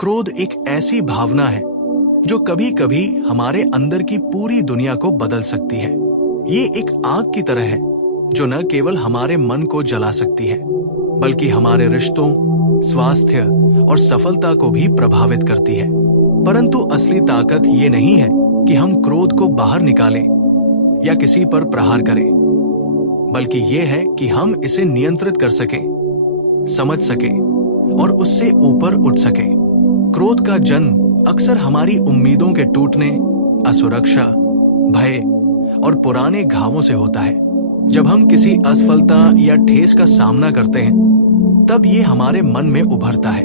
क्रोध एक ऐसी भावना है जो कभी कभी हमारे अंदर की पूरी दुनिया को बदल सकती है। ये एक आग की तरह है जो न केवल हमारे मन को जला सकती है बल्कि हमारे रिश्तों, स्वास्थ्य और सफलता को भी प्रभावित करती है। परंतु असली ताकत ये नहीं है कि हम क्रोध को बाहर निकालें या किसी पर प्रहार करें, बल्कि ये है कि हम इसे नियंत्रित कर सकें, समझ सकें और उससे ऊपर उठ सकें। क्रोध का जन्म अक्सर हमारी उम्मीदों के टूटने, असुरक्षा, भय और पुराने घावों से होता है। जब हम किसी असफलता या ठेस का सामना करते हैं, तब ये हमारे मन में उभरता है।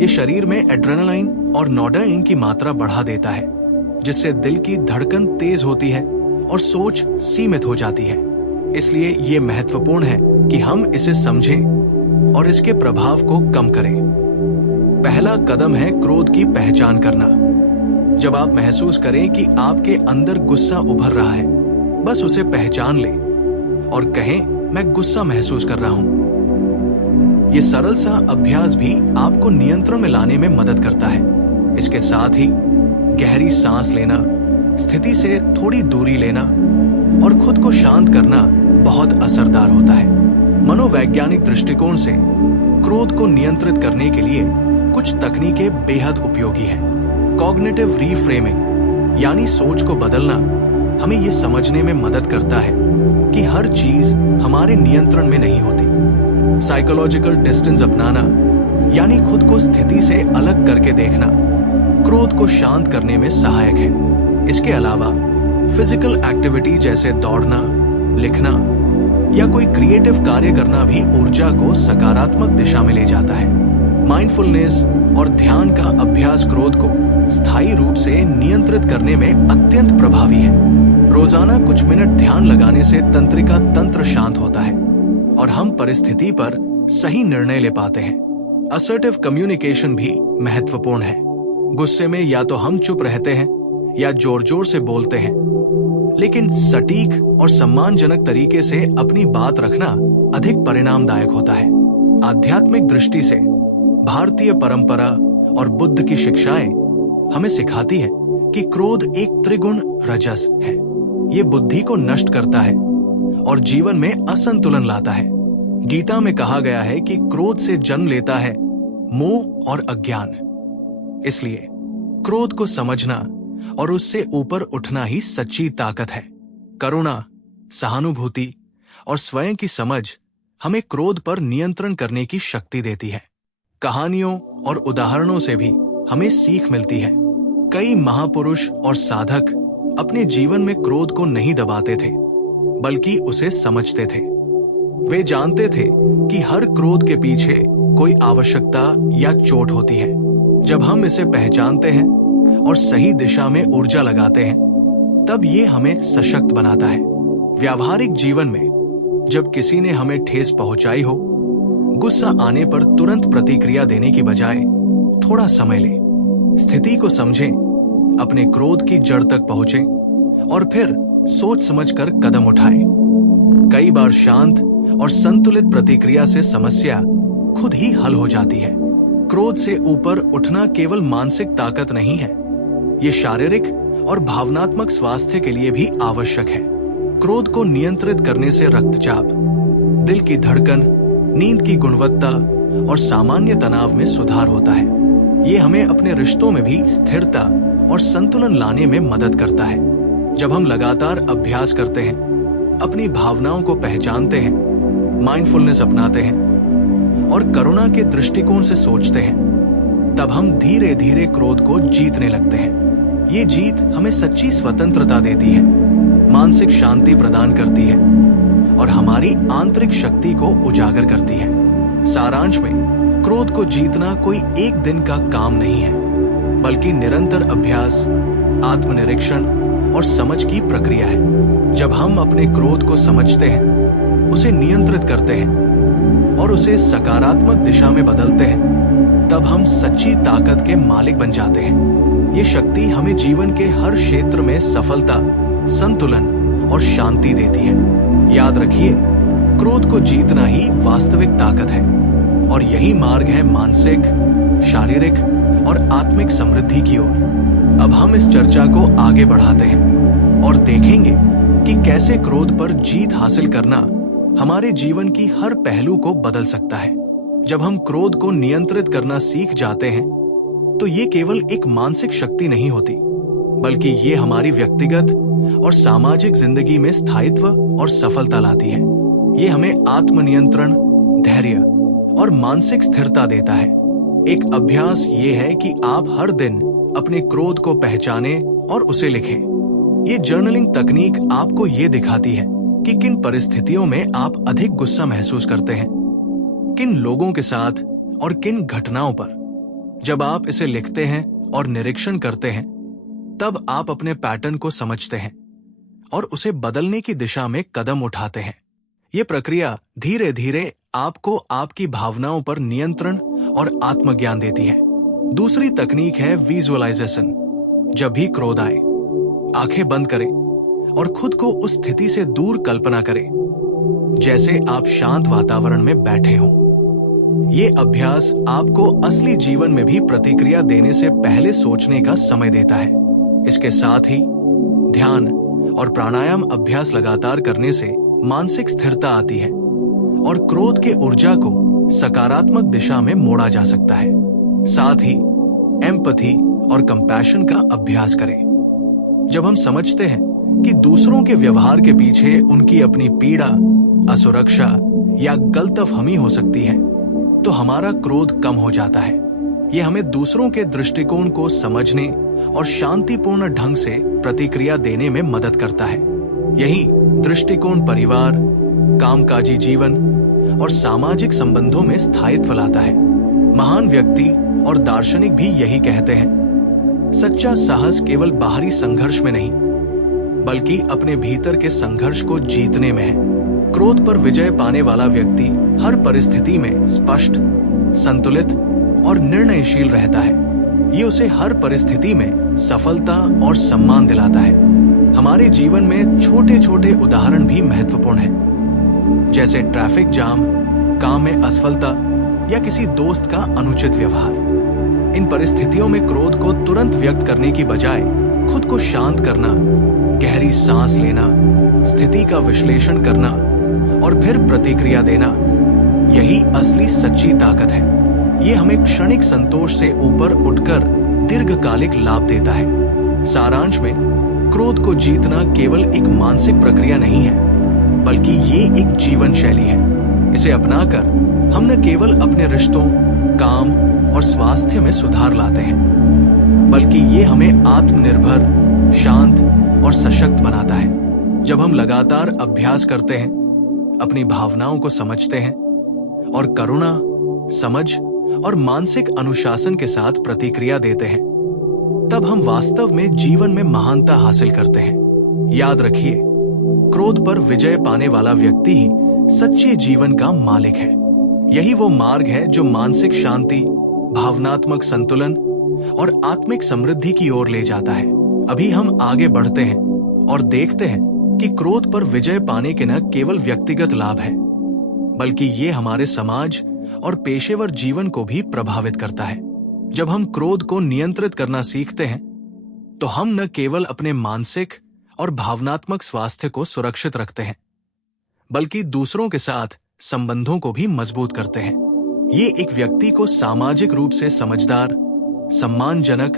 ये शरीर में एड्रेनालाइन और नोडाइन की मात्रा बढ़ा देता है, जिससे दिल की धड़कन तेज होती है और सोच सीमित हो जाती है। इसलिए ये महत्वपूर्ण है कि हम इसे समझें और इसके प्रभाव को कम करें। पहला कदम है क्रोध की पहचान करना। जब आप महसूस करें कि आपके अंदर गुस्सा उभर रहा है, बस उसे पहचान लें और कहें, मैं गुस्सा महसूस कर रहा हूं। ये सरल सा अभ्यास भी आपको नियंत्रण में लाने में मदद करता है। इसके साथ ही गहरी सांस लेना, स्थिति से थोड़ी दूरी लेना और खुद को शांत करना बहुत असरदार होता है। मनोवैज्ञानिक दृष्टिकोण से क्रोध को नियंत्रित करने के लिए कुछ तकनीकें बेहद उपयोगी हैं। कॉग्निटिव रीफ्रेमिंग यानी सोच को बदलना हमें ये समझने में मदद करता है कि हर चीज हमारे नियंत्रण में नहीं होती। साइकोलॉजिकल डिस्टेंस अपनाना यानी खुद को स्थिति से अलग करके देखना क्रोध को शांत करने में सहायक है। इसके अलावा फिजिकल एक्टिविटी जैसे दौड़ना, लिखना या कोई क्रिएटिव कार्य करना भी ऊर्जा को सकारात्मक दिशा में ले जाता है। माइंडफुलनेस और ध्यान का अभ्यास क्रोध को स्थायी रूप से नियंत्रित करने में अत्यंत प्रभावी है। रोजाना कुछ मिनट ध्यान लगाने से तंत्रिका तंत्र शांत होता है और हम परिस्थिति पर सही निर्णय ले पाते हैं। असर्टिव कम्युनिकेशन भी महत्वपूर्ण है। गुस्से में या तो हम चुप रहते हैं या जोर जोर से बोलते हैं, लेकिन सटीक और सम्मानजनक तरीके से अपनी बात रखना अधिक परिणामदायक होता है। आध्यात्मिक दृष्टि से भारतीय परंपरा और बुद्ध की शिक्षाएं हमें सिखाती है कि क्रोध एक त्रिगुण रजस है। ये बुद्धि को नष्ट करता है और जीवन में असंतुलन लाता है। गीता में कहा गया है कि क्रोध से जन्म लेता है मोह और अज्ञान। इसलिए क्रोध को समझना और उससे ऊपर उठना ही सच्ची ताकत है। करुणा, सहानुभूति और स्वयं की समझ हमें क्रोध पर नियंत्रण करने की शक्ति देती है। कहानियों और उदाहरणों से भी हमें सीख मिलती है। कई महापुरुष और साधक अपने जीवन में क्रोध को नहीं दबाते थे, बल्कि उसे समझते थे। वे जानते थे कि हर क्रोध के पीछे कोई आवश्यकता या चोट होती है। जब हम इसे पहचानते हैं और सही दिशा में ऊर्जा लगाते हैं, तब ये हमें सशक्त बनाता है। व्यावहारिक जीवन में जब किसी ने हमें ठेस पहुंचाई हो, गुस्सा आने पर तुरंत प्रतिक्रिया देने की बजाय थोड़ा समय लें, स्थिति को समझें, अपने क्रोध की जड़ तक पहुंचें और फिर सोच समझकर कदम उठाएं। कई बार शांत और संतुलित प्रतिक्रिया से समस्या खुद ही हल हो जाती है। क्रोध से ऊपर उठना केवल मानसिक ताकत नहीं है, ये शारीरिक और भावनात्मक स्वास्थ्य के लिए भी आवश्यक है। क्रोध को नियंत्रित करने से रक्तचाप, दिल की धड़कन, नींद की गुणवत्ता और सामान्य तनाव में सुधार होता है। ये हमें अपने रिश्तों में भी स्थिरता और संतुलन लाने में मदद करता है। जब हम लगातार अभ्यास करते हैं, अपनी भावनाओं को पहचानते हैं, माइंडफुलनेस अपनाते हैं और करुणा के दृष्टिकोण से सोचते हैं, तब हम धीरे धीरे क्रोध को जीतने लगते हैं। ये जीत हमें सच्ची स्वतंत्रता देती है, मानसिक शांति प्रदान करती है और हमारी आंतरिक शक्ति को उजागर करती है। सारांश में, क्रोध को जीतना कोई एक दिन का काम नहीं है, बल्कि निरंतर अभ्यास, आत्मनिरीक्षण और समझ की प्रक्रिया है। जब हम अपने क्रोध को समझते हैं, उसे नियंत्रित करते हैं और उसे सकारात्मक दिशा में बदलते हैं, तब हम सच्ची ताकत के मालिक बन जाते हैं। ये शक्ति हमें जीवन के हर क्षेत्र में सफलता, संतुलन और शांति देती है। याद रखिए, क्रोध को जीतना ही वास्तविक ताकत है और यही मार्ग है मानसिक, शारीरिक और आत्मिक समृद्धि की ओर। अब हम इस चर्चा को आगे बढ़ाते हैं और देखेंगे कि कैसे क्रोध पर जीत हासिल करना हमारे जीवन की हर पहलू को बदल सकता है। जब हम क्रोध को नियंत्रित करना सीख जाते हैं तो ये केवल एक मानसिक शक्ति नहीं होती, बल्कि ये हमारी व्यक्तिगत और सामाजिक जिंदगी में स्थायित्व और सफलता लाती है। ये हमें आत्मनियंत्रण, धैर्य और मानसिक स्थिरता देता है। एक अभ्यास ये है कि आप हर दिन अपने क्रोध को पहचानें और उसे लिखें। ये जर्नलिंग तकनीक आपको ये दिखाती है कि किन परिस्थितियों में आप अधिक गुस्सा महसूस करते हैं, किन लोगों के साथ और किन घटनाओं पर। जब आप इसे लिखते हैं और निरीक्षण करते हैं, तब आप अपने पैटर्न को समझते हैं और उसे बदलने की दिशा में कदम उठाते हैं। ये प्रक्रिया धीरे धीरे आपको आपकी भावनाओं पर नियंत्रण और आत्मज्ञान देती है। दूसरी तकनीक है विजुअलाइजेशन। जब भी क्रोध आए, आंखें बंद करें और खुद को उस स्थिति से दूर कल्पना करें जैसे आप शांत वातावरण में बैठे हों। ये अभ्यास आपको असली जीवन में भी प्रतिक्रिया देने से पहले सोचने का समय देता है। इसके साथ ही ध्यान और प्राणायाम अभ्यास लगातार करने से मानसिक स्थिरता आती है और क्रोध के ऊर्जा को सकारात्मक दिशा में मोड़ा जा सकता है। साथ ही एम्पैथी और कंपैशन का अभ्यास करें। जब हम समझते हैं कि दूसरों के व्यवहार के पीछे उनकी अपनी पीड़ा, असुरक्षा या गलतफहमी हो सकती है, तो हमारा क्रोध कम हो जाता है। यह हमें दूसरों के दृष्टिकोण को समझने और शांतिपूर्ण ढंग से प्रतिक्रिया देने में मदद करता है। यही दृष्टिकोण परिवार, कामकाजी जीवन और सामाजिक संबंधों में स्थायित्व लाता है। महान व्यक्ति और दार्शनिक भी यही कहते हैं, सच्चा साहस केवल बाहरी संघर्ष में नहीं, बल्कि अपने भीतर के संघर्ष को जीतने में है। क्रोध पर विजय पाने वाला व्यक्ति हर परिस्थिति में स्पष्ट, संतुलित और निर्णयशील रहता है। ये उसे हर परिस्थिति में सफलता और सम्मान दिलाता है। हमारे जीवन में छोटे छोटे उदाहरण भी महत्वपूर्ण हैं, जैसे ट्रैफिक जाम, काम में असफलता या किसी दोस्त का अनुचित व्यवहार। इन परिस्थितियों में क्रोध को तुरंत व्यक्त करने की बजाय खुद को शांत करना, गहरी सांस लेना, स्थिति का विश्लेषण करना और फिर प्रतिक्रिया देना, यही असली सच्ची ताकत है। ये हमें क्षणिक संतोष से ऊपर उठकर दीर्घकालिक लाभ देता है। सारांश में, क्रोध को जीतना केवल एक मानसिक प्रक्रिया नहीं है, बल्कि ये एक जीवन शैली है। इसे अपनाकर हम न केवल अपने रिश्तों, काम और स्वास्थ्य में सुधार लाते हैं, बल्कि ये हमें आत्मनिर्भर, शांत और सशक्त बनाता है। जब हम लगातार अभ्यास करते हैं, अपनी भावनाओं को समझते हैं और करुणा, समझ और मानसिक अनुशासन के साथ प्रतिक्रिया देते हैं, तब हम वास्तव में जीवन में महानता हासिल करते हैं। याद रखिए, क्रोध पर विजय पाने वाला व्यक्ति ही सच्चे जीवन का मालिक है। यही वो मार्ग है जो मानसिक शांति, भावनात्मक संतुलन और आत्मिक समृद्धि की ओर ले जाता है। अभी हम आगे बढ़ते हैं और देखते हैं कि क्रोध पर विजय पाने के न केवल व्यक्तिगत लाभ है, बल्कि ये हमारे समाज और पेशेवर जीवन को भी प्रभावित करता है। जब हम क्रोध को नियंत्रित करना सीखते हैं, तो हम न केवल अपने मानसिक और भावनात्मक स्वास्थ्य को सुरक्षित रखते हैं, बल्कि दूसरों के साथ संबंधों को भी मजबूत करते हैं। ये एक व्यक्ति को सामाजिक रूप से समझदार, सम्मानजनक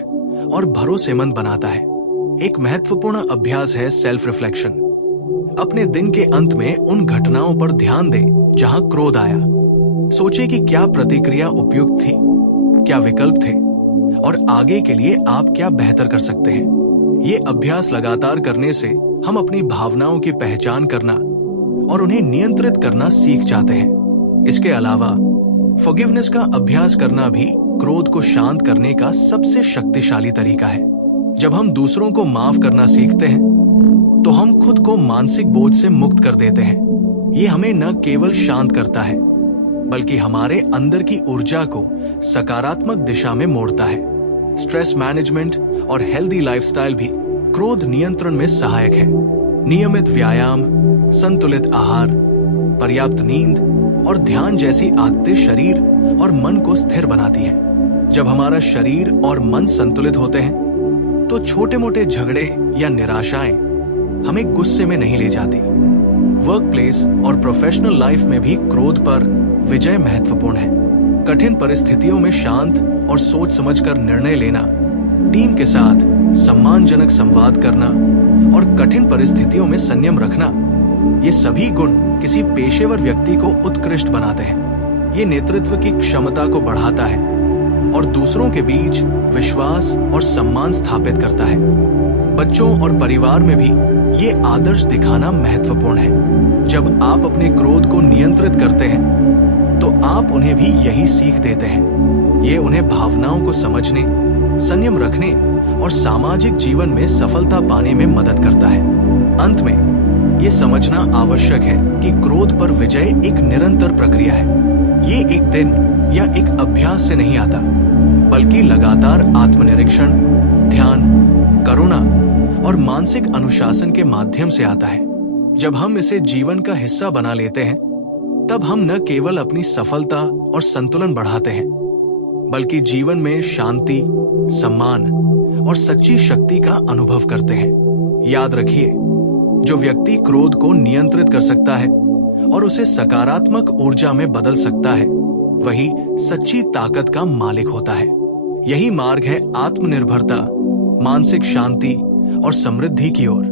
और भरोसेमंद बनाता है। एक महत्वपूर्ण अभ्यास है सेल्फ रिफ्लेक्शन। अपने दिन के अंत में उन घटनाओं पर ध्यान दें जहां क्रोध आया। सोचें कि क्या प्रतिक्रिया उपयुक्त थी, क्या विकल्प थे और आगे के लिए आप क्या बेहतर कर सकते हैं। ये अभ्यास लगातार करने से हम अपनी भावनाओं की पहचान करना और उन्हें नियंत्रित करना सीख जाते हैं। इसके अलावा फॉरगिवनेस का अभ्यास करना भी क्रोध को शांत करने का सबसे शक्तिशाली तरीका है। जब हम दूसरों को माफ करना सीखते हैं, तो हम खुद को मानसिक बोझ से मुक्त कर देते हैं। ये हमें न केवल शांत करता है, बल्कि हमारे अंदर की ऊर्जा को सकारात्मक दिशा में मोड़ता है। स्ट्रेस मैनेजमेंट और हेल्दी लाइफस्टाइल भी क्रोध नियंत्रण में सहायक है। नियमित व्यायाम, संतुलित आहार, पर्याप्त नींद और ध्यान जैसी आदतें शरीर और मन को स्थिर बनाती हैं। जब हमारा शरीर और मन संतुलित होते हैं तो छोटे मोटे झगड़े या निराशाएं हमें गुस्से में नहीं ले जाती। वर्क प्लेस और प्रोफेशनल लाइफ में भी क्रोध पर विजय महत्वपूर्ण है। कठिन परिस्थितियों में शांत और सोच समझकर निर्णय लेना, टीम के साथ सम्मानजनक संवाद करना और कठिन परिस्थितियों में संयम रखना, ये सभी गुण किसी पेशेवर व्यक्ति को उत्कृष्ट बनाते हैं। ये नेतृत्व की क्षमता को बढ़ाता है और दूसरों के बीच विश्वास और सम्मान स्थापित करता है। बच्चों और परिवार में भी ये आदर्श दिखाना महत्वपूर्ण है। जब आप अपने क्रोध को नियंत्रित करते हैं तो आप उन्हें भी यही सीख देते हैं। ये उन्हें भावनाओं को समझने, संयम रखने और सामाजिक जीवन में सफलता पाने में मदद करता है। अंत में ये समझना आवश्यक है कि क्रोध पर विजय एक निरंतर प्रक्रिया है। ये एक दिन या एक अभ्यास से नहीं आता, बल्कि लगातार आत्मनिरीक्षण, ध्यान, करुणा और मानसिक अनुशासन के माध्यम से आता है। जब हम इसे जीवन का हिस्सा बना लेते हैं, तब हम न केवल अपनी सफलता और संतुलन बढ़ाते हैं, बल्कि जीवन में शांति, सम्मान और सच्ची शक्ति का अनुभव करते हैं। याद रखिए, जो व्यक्ति क्रोध को नियंत्रित कर सकता है और उसे सकारात्मक ऊर्जा में बदल सकता है, वही सच्ची ताकत का मालिक होता है। यही मार्ग है आत्मनिर्भरता, मानसिक शांति और समृद्धि की ओर।